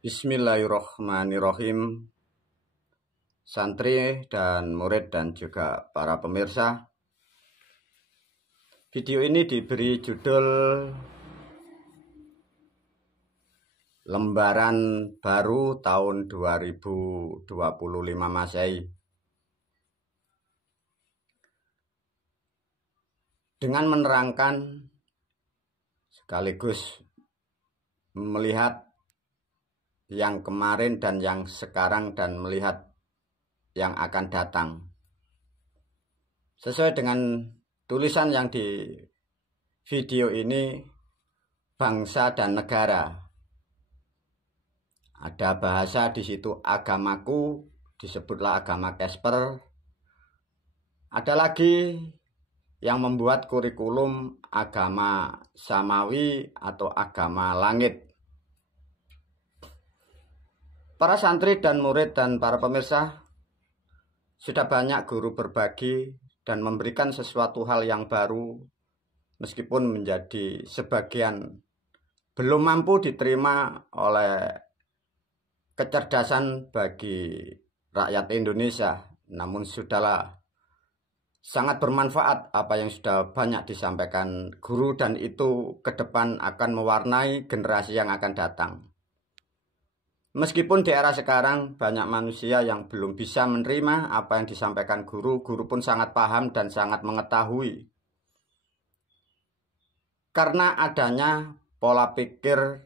Bismillahirrohmanirrohim. Santri dan murid dan juga para pemirsa, video ini diberi judul Lembaran Baru tahun 2025 Masehi. Dengan menerangkan sekaligus melihat yang kemarin dan yang sekarang dan melihat yang akan datang. Sesuai dengan tulisan yang di video ini, bangsa dan negara. Ada bahasa di situ agamaku, disebutlah agama Casper. Ada lagi yang membuat kurikulum agama samawi atau agama langit. Para santri dan murid dan para pemirsa, sudah banyak guru berbagi dan memberikan sesuatu hal yang baru, meskipun menjadi sebagian belum mampu diterima oleh kecerdasan bagi rakyat Indonesia. Namun sudahlah, sangat bermanfaat apa yang sudah banyak disampaikan guru, dan itu ke depan akan mewarnai generasi yang akan datang. Meskipun di era sekarang banyak manusia yang belum bisa menerima apa yang disampaikan guru, guru pun sangat paham dan sangat mengetahui. Karena adanya pola pikir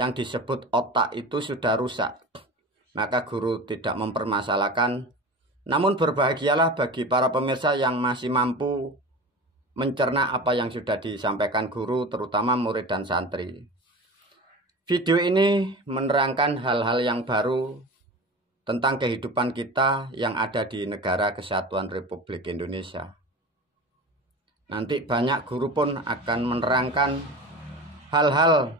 yang disebut otak itu sudah rusak, maka guru tidak mempermasalahkan. Namun berbahagialah bagi para pemirsa yang masih mampu mencerna apa yang sudah disampaikan guru, terutama murid dan santri. Video ini menerangkan hal-hal yang baru tentang kehidupan kita yang ada di Negara Kesatuan Republik Indonesia. Nanti banyak guru pun akan menerangkan hal-hal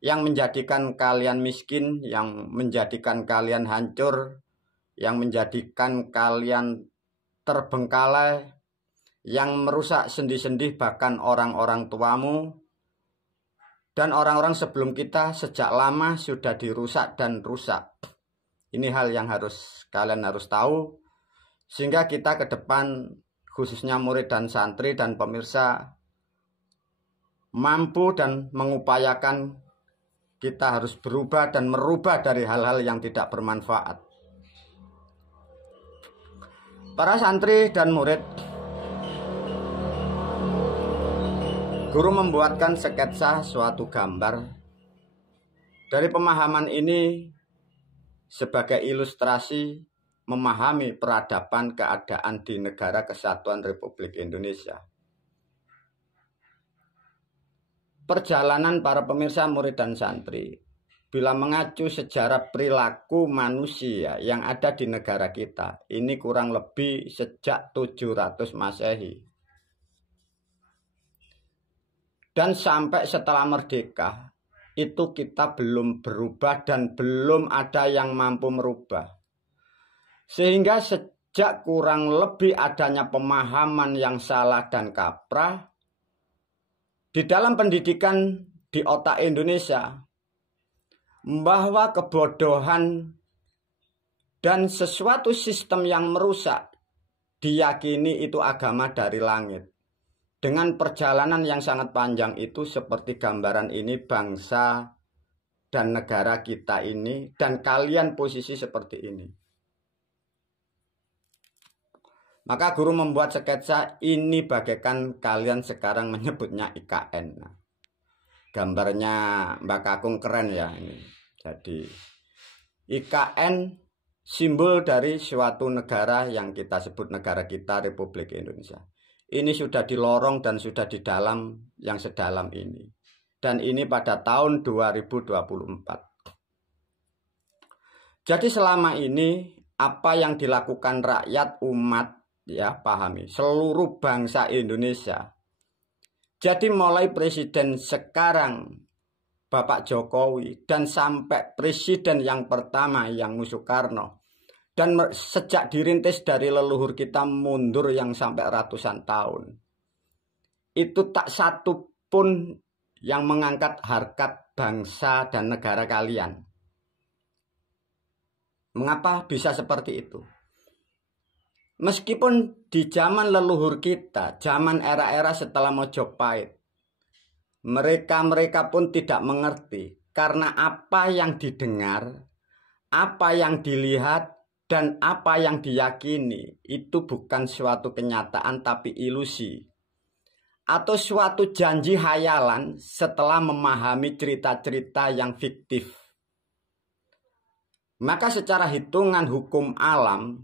yang menjadikan kalian miskin, yang menjadikan kalian hancur, yang menjadikan kalian terbengkalai, yang merusak sendi-sendi bahkan orang-orang tuamu. Dan orang-orang sebelum kita sejak lama sudah dirusak dan rusak. Ini hal yang kalian harus tahu, sehingga kita ke depan, khususnya murid dan santri dan pemirsa, mampu dan mengupayakan kita harus berubah dan merubah dari hal-hal yang tidak bermanfaat. Para santri dan murid, guru membuatkan sketsa suatu gambar. Dari pemahaman ini sebagai ilustrasi memahami peradaban keadaan di Negara Kesatuan Republik Indonesia. Perjalanan para pemirsa, murid dan santri, bila mengacu sejarah perilaku manusia yang ada di negara kita, ini kurang lebih sejak 700 Masehi. Dan sampai setelah merdeka, itu kita belum berubah dan belum ada yang mampu merubah. Sehingga sejak kurang lebih adanya pemahaman yang salah dan kaprah di dalam pendidikan di otak Indonesia, bahwa kebodohan dan sesuatu sistem yang merusak diyakini itu agama dari langit. Dengan perjalanan yang sangat panjang itu, seperti gambaran ini, bangsa dan negara kita ini, dan kalian posisi seperti ini. Maka guru membuat sketsa ini bagaikan kalian sekarang menyebutnya IKN. Nah, gambarnya Mbak Kakung keren ya ini. Jadi IKN simbol dari suatu negara yang kita sebut negara kita, Republik Indonesia. Ini sudah di lorong dan sudah di dalam yang sedalam ini. Dan ini pada tahun 2024. Jadi selama ini apa yang dilakukan rakyat, umat, ya pahami, seluruh bangsa Indonesia. Jadi mulai presiden sekarang Bapak Jokowi dan sampai presiden yang pertama yang Soekarno, dan sejak dirintis dari leluhur kita mundur yang sampai ratusan tahun, itu tak satu pun yang mengangkat harkat bangsa dan negara kalian. Mengapa bisa seperti itu? Meskipun di zaman leluhur kita, zaman era-era setelah Mojopahit, mereka pun tidak mengerti karena apa yang didengar, apa yang dilihat, dan apa yang diyakini itu bukan suatu kenyataan tapi ilusi atau suatu janji hayalan setelah memahami cerita-cerita yang fiktif. Maka secara hitungan hukum alam,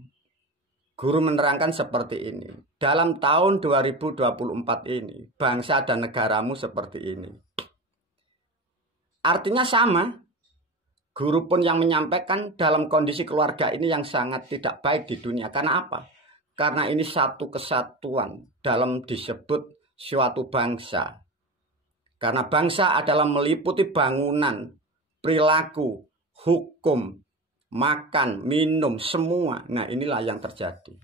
guru menerangkan seperti ini. Dalam tahun 2024 ini, bangsa dan negaramu seperti ini. Artinya sama. Guru pun yang menyampaikan dalam kondisi keluarga ini yang sangat tidak baik di dunia. Karena apa? Karena ini satu kesatuan dalam disebut suatu bangsa. Karena bangsa adalah meliputi bangunan, perilaku, hukum, makan, minum, semua. Nah, inilah yang terjadi.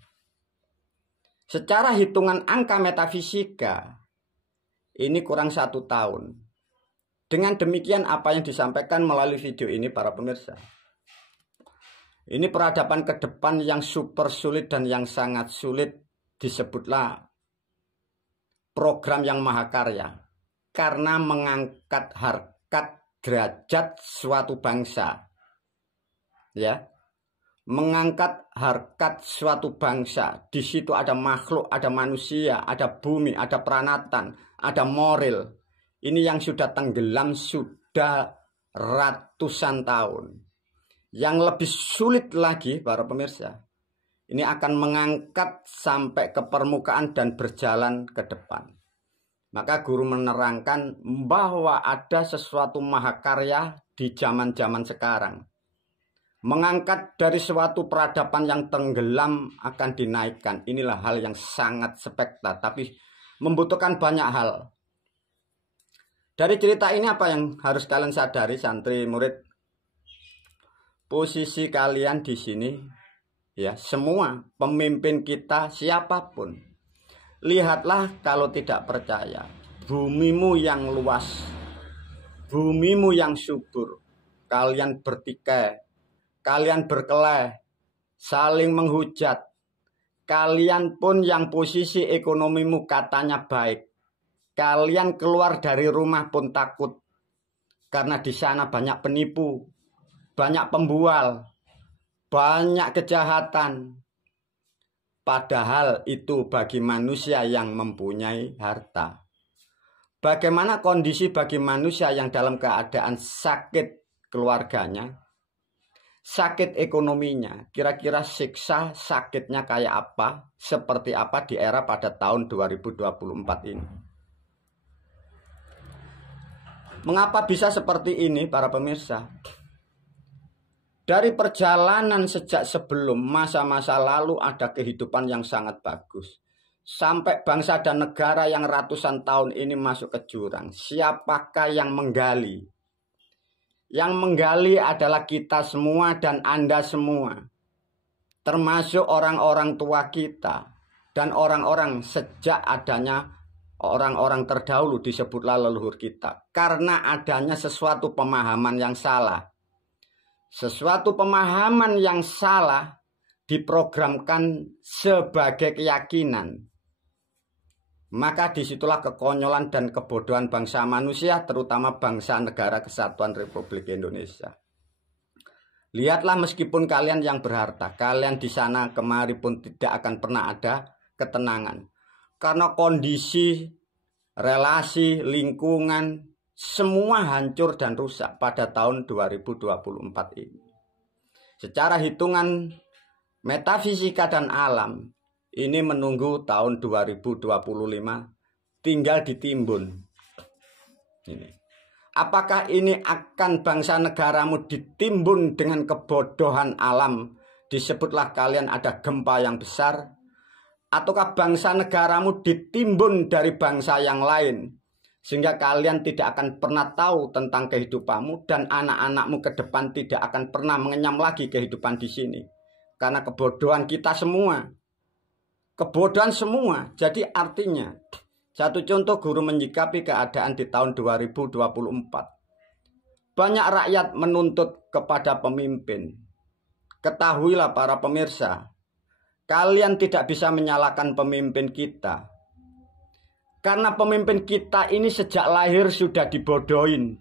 Secara hitungan angka metafisika, ini kurang 1 tahun. Dengan demikian apa yang disampaikan melalui video ini para pemirsa. Ini peradaban ke depan yang super sulit dan yang sangat sulit disebutlah program yang mahakarya. Karena mengangkat harkat derajat suatu bangsa. Ya, mengangkat harkat suatu bangsa. Di situ ada makhluk, ada manusia, ada bumi, ada peranatan, ada moral. Ini yang sudah tenggelam sudah ratusan tahun. Yang lebih sulit lagi para pemirsa, ini akan mengangkat sampai ke permukaan dan berjalan ke depan. Maka guru menerangkan bahwa ada sesuatu mahakarya di zaman-zaman sekarang. Mengangkat dari suatu peradaban yang tenggelam akan dinaikkan. Inilah hal yang sangat spektakuler, tapi membutuhkan banyak hal. Dari cerita ini apa yang harus kalian sadari santri murid? Posisi kalian di sini, ya, semua pemimpin kita siapapun. Lihatlah kalau tidak percaya, bumimu yang luas, bumimu yang subur, kalian bertikai, kalian berkelahi, saling menghujat. Kalian pun yang posisi ekonomimu katanya baik. Kalian keluar dari rumah pun takut. Karena di sana banyak penipu, banyak pembual, banyak kejahatan. Padahal itu bagi manusia yang mempunyai harta. Bagaimana kondisi bagi manusia yang dalam keadaan sakit keluarganya, sakit ekonominya, kira-kira siksa sakitnya kayak apa, seperti apa di era pada tahun 2024 ini. Mengapa bisa seperti ini para pemirsa? Dari perjalanan sejak sebelum masa-masa lalu ada kehidupan yang sangat bagus. Sampai bangsa dan negara yang ratusan tahun ini masuk ke jurang. Siapakah yang menggali? Yang menggali adalah kita semua dan Anda semua. Termasuk orang-orang tua kita. Dan orang-orang sejak adanya orang-orang terdahulu disebutlah leluhur kita. Karena adanya sesuatu pemahaman yang salah. Sesuatu pemahaman yang salah diprogramkan sebagai keyakinan. Maka disitulah kekonyolan dan kebodohan bangsa manusia, terutama bangsa negara kesatuan Republik Indonesia. Lihatlah meskipun kalian yang berharta, kalian di sana kemari pun tidak akan pernah ada ketenangan. Karena kondisi, relasi, lingkungan, semua hancur dan rusak pada tahun 2024 ini. Secara hitungan metafisika dan alam, ini menunggu tahun 2025 tinggal ditimbun. Ini. Apakah ini akan bangsa negaramu ditimbun dengan kebodohan alam? Disebutlah kalian ada gempa yang besar. Ataukah bangsa negaramu ditimbun dari bangsa yang lain? Sehingga kalian tidak akan pernah tahu tentang kehidupanmu. Dan anak-anakmu ke depan tidak akan pernah mengenyam lagi kehidupan di sini. Karena kebodohan kita semua. Kebodohan semua. Jadi artinya Satu contoh guru menyikapi keadaan di tahun 2024. Banyak rakyat menuntut kepada pemimpin. Ketahuilah para pemirsa, kalian tidak bisa menyalahkan pemimpin kita. Karena pemimpin kita ini sejak lahir sudah dibodohin.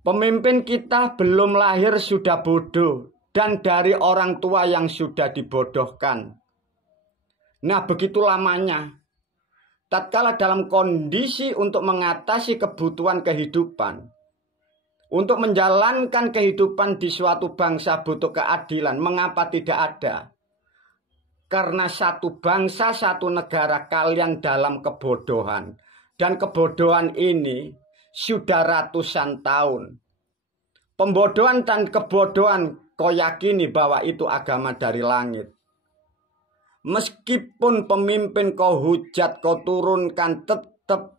Pemimpin kita belum lahir sudah bodoh. Dan dari orang tua yang sudah dibodohkan. Nah, begitu lamanya. Tatkala dalam kondisi untuk mengatasi kebutuhan kehidupan. Untuk menjalankan kehidupan di suatu bangsa butuh keadilan. Mengapa tidak ada? Karena satu bangsa, satu negara kalian dalam kebodohan. Dan kebodohan ini sudah ratusan tahun. Pembodohan dan kebodohan kau yakini bahwa itu agama dari langit. Meskipun pemimpin kau hujat, kau turunkan, tetap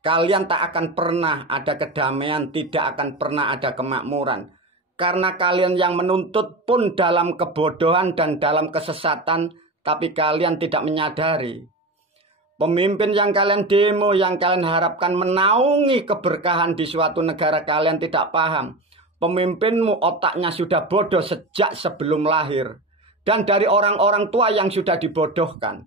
kalian tak akan pernah ada kedamaian, tidak akan pernah ada kemakmuran. Karena kalian yang menuntut pun dalam kebodohan dan dalam kesesatan, tapi kalian tidak menyadari. Pemimpin yang kalian demo, yang kalian harapkan menaungi keberkahan di suatu negara, kalian tidak paham. Pemimpinmu otaknya sudah bodoh sejak sebelum lahir. Dan dari orang-orang tua yang sudah dibodohkan.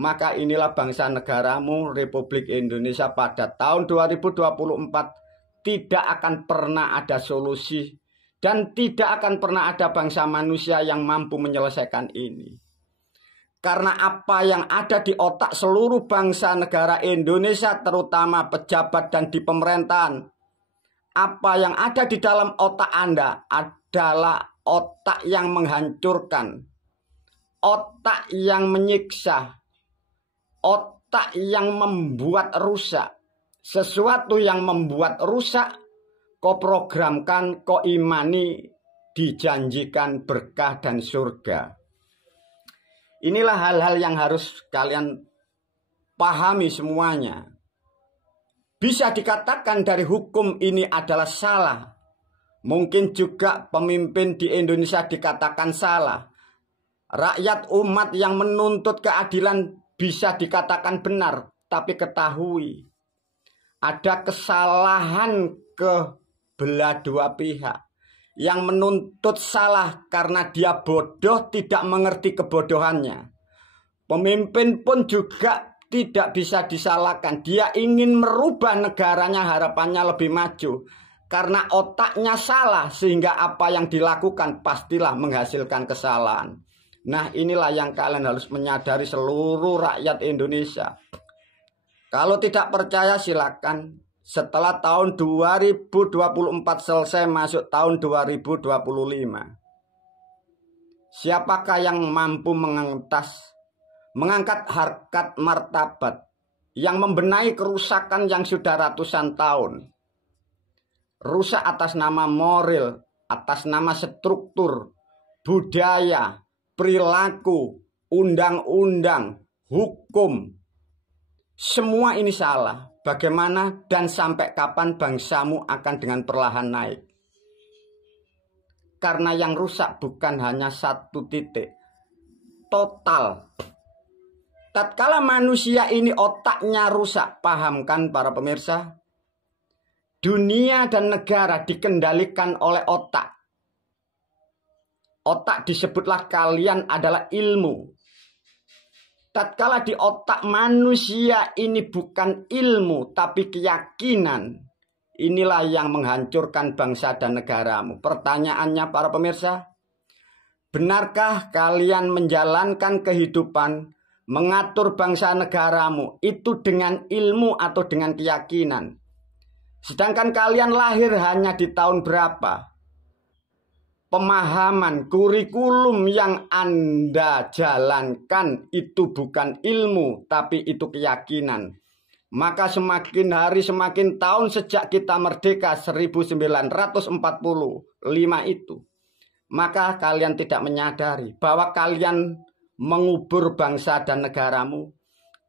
Maka inilah bangsa negaramu, Republik Indonesia pada tahun 2024 tidak akan pernah ada solusi. Dan tidak akan pernah ada bangsa manusia yang mampu menyelesaikan ini. Karena apa yang ada di otak seluruh bangsa negara Indonesia, terutama pejabat dan di pemerintahan, apa yang ada di dalam otak Anda adalah otak yang menghancurkan, otak yang menyiksa, otak yang membuat rusak. Sesuatu yang membuat rusak, kau programkan, kau imani, dijanjikan berkah dan surga. Inilah hal-hal yang harus kalian pahami semuanya. Bisa dikatakan dari hukum ini adalah salah. Mungkin juga pemimpin di Indonesia dikatakan salah. Rakyat umat yang menuntut keadilan bisa dikatakan benar. Tapi ketahui, ada kesalahan kebelah dua pihak. Yang menuntut salah karena dia bodoh, tidak mengerti kebodohannya. Pemimpin pun juga tidak bisa disalahkan. Dia ingin merubah negaranya, harapannya lebih maju. Karena otaknya salah, sehingga apa yang dilakukan pastilah menghasilkan kesalahan. Nah, inilah yang kalian harus menyadari seluruh rakyat Indonesia. Kalau tidak percaya silakan. Setelah tahun 2024 selesai, masuk tahun 2025. Siapakah yang mampu mengangkat harkat martabat, yang membenahi kerusakan yang sudah ratusan tahun? Rusak atas nama moral, atas nama struktur, budaya, perilaku, undang-undang, hukum. Semua ini salah. Bagaimana dan sampai kapan bangsamu akan dengan perlahan naik? Karena yang rusak bukan hanya satu titik, total. Tatkala manusia ini otaknya rusak, paham kan para pemirsa? Dunia dan negara dikendalikan oleh otak. Otak disebutlah kalian adalah ilmu. Tatkala di otak manusia ini bukan ilmu tapi keyakinan, inilah yang menghancurkan bangsa dan negaramu. Pertanyaannya para pemirsa, benarkah kalian menjalankan kehidupan, mengatur bangsa negaramu itu dengan ilmu atau dengan keyakinan? Sedangkan kalian lahir hanya di tahun berapa? Pemahaman, kurikulum yang Anda jalankan itu bukan ilmu, tapi itu keyakinan. Maka semakin hari semakin tahun sejak kita merdeka 1945 itu, maka kalian tidak menyadari bahwa kalian mengubur bangsa dan negaramu,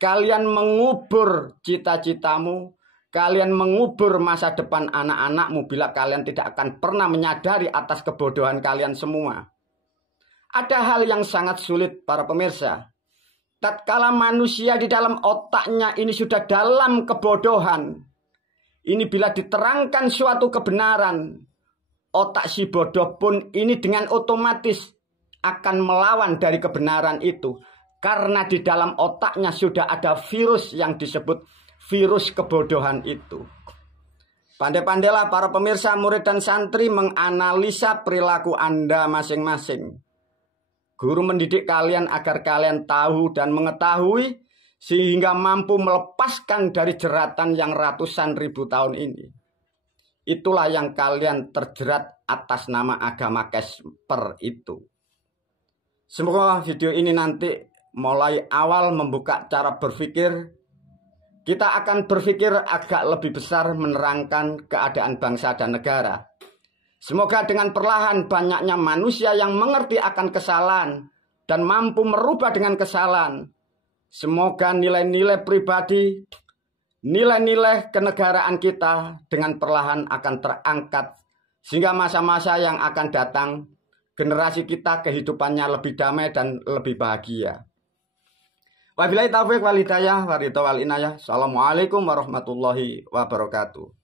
kalian mengubur cita-citamu, kalian mengubur masa depan anak-anakmu bila kalian tidak akan pernah menyadari atas kebodohan kalian semua. Ada hal yang sangat sulit para pemirsa. tatkala manusia di dalam otaknya ini sudah dalam kebodohan, ini bila diterangkan suatu kebenaran, otak si bodoh pun ini dengan otomatis akan melawan dari kebenaran itu. Karena di dalam otaknya sudah ada virus yang disebut virus kebodohan itu. Pandai-pandailah para pemirsa, murid dan santri menganalisa perilaku Anda masing-masing. Guru mendidik kalian agar kalian tahu dan mengetahui sehingga mampu melepaskan dari jeratan yang ratusan ribu tahun ini. Itulah yang kalian terjerat atas nama agama Casper itu. Semoga video ini nanti mulai awal membuka cara berpikir. Kita akan berpikir agak lebih besar menerangkan keadaan bangsa dan negara. Semoga dengan perlahan banyaknya manusia yang mengerti akan kesalahan dan mampu merubah dengan kesalahan. Semoga nilai-nilai pribadi, nilai-nilai kenegaraan kita dengan perlahan akan terangkat. Sehingga masa-masa yang akan datang, generasi kita kehidupannya lebih damai dan lebih bahagia. Wabillahi taufiq wal hidayah, wa ridha wal inayah. Assalamualaikum warahmatullahi wabarakatuh.